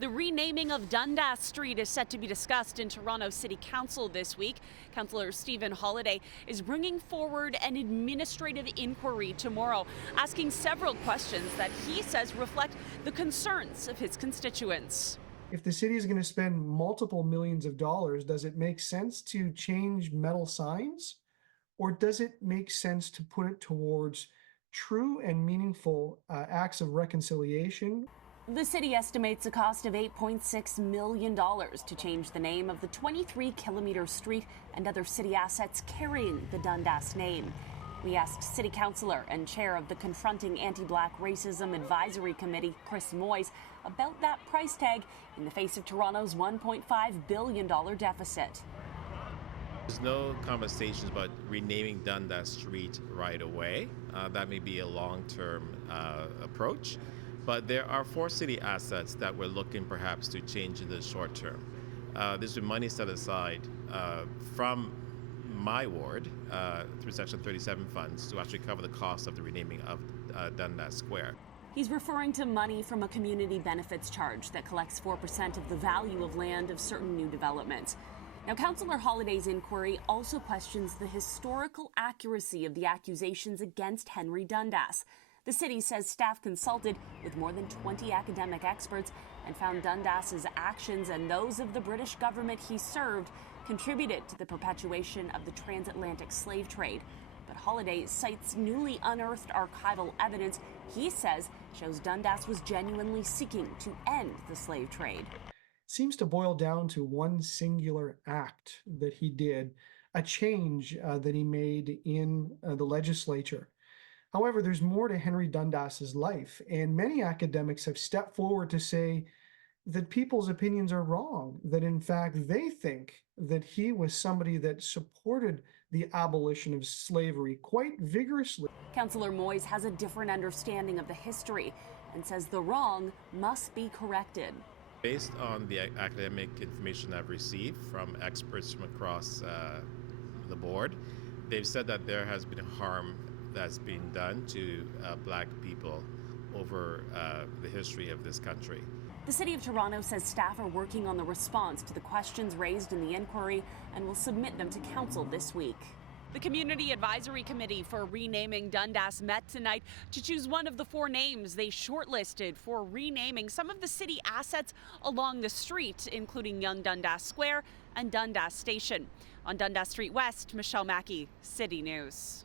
The renaming of Dundas Street is set to be discussed in Toronto City Council this week. Councillor Stephen Holyday is bringing forward an administrative inquiry tomorrow, asking several questions that he says reflect the concerns of his constituents. If the city is going to spend multiple millions of dollars, does it make sense to change metal signs? Or does it make sense to put it towards true and meaningful acts of reconciliation? The city estimates a cost of $8.6 million to change the name of the 23-kilometer street and other city assets carrying the Dundas name. We asked City Councillor and Chair of the Confronting Anti-Black Racism Advisory Committee, Chris Moyes, about that price tag in the face of Toronto's $1.5 billion deficit. There's no conversations about renaming Dundas Street right away. That may be a long-term approach. But there are 4 city assets that we're looking perhaps to change in the short term. There's been money set aside from my ward through Section 37 funds to actually cover the cost of the renaming of Dundas Square. He's referring to money from a community benefits charge that collects 4% of the value of land of certain new developments. Now, Councillor Holyday's inquiry also questions the historical accuracy of the accusations against Henry Dundas. The city says staff consulted with more than 20 academic experts and found Dundas's actions and those of the British government he served contributed to the perpetuation of the transatlantic slave trade. But Holyday cites newly unearthed archival evidence he says shows Dundas was genuinely seeking to end the slave trade. Seems to boil down to one singular act that he did, a change that he made in the legislature. However, there's more to Henry Dundas's life, and many academics have stepped forward to say that people's opinions are wrong, that in fact they think that he was somebody that supported the abolition of slavery quite vigorously. Councillor Moyes has a different understanding of the history and says the wrong must be corrected. Based on the academic information I've received from experts from across the board, they've said that there has been harm that's been done to Black people over the history of this country. The City of Toronto says staff are working on the response to the questions raised in the inquiry and will submit them to Council this week. The Community Advisory Committee for renaming Dundas met tonight to choose one of the 4 names they shortlisted for renaming some of the city assets along the street, including Young Dundas Square and Dundas Station. On Dundas Street West, Michelle Mackey, City News.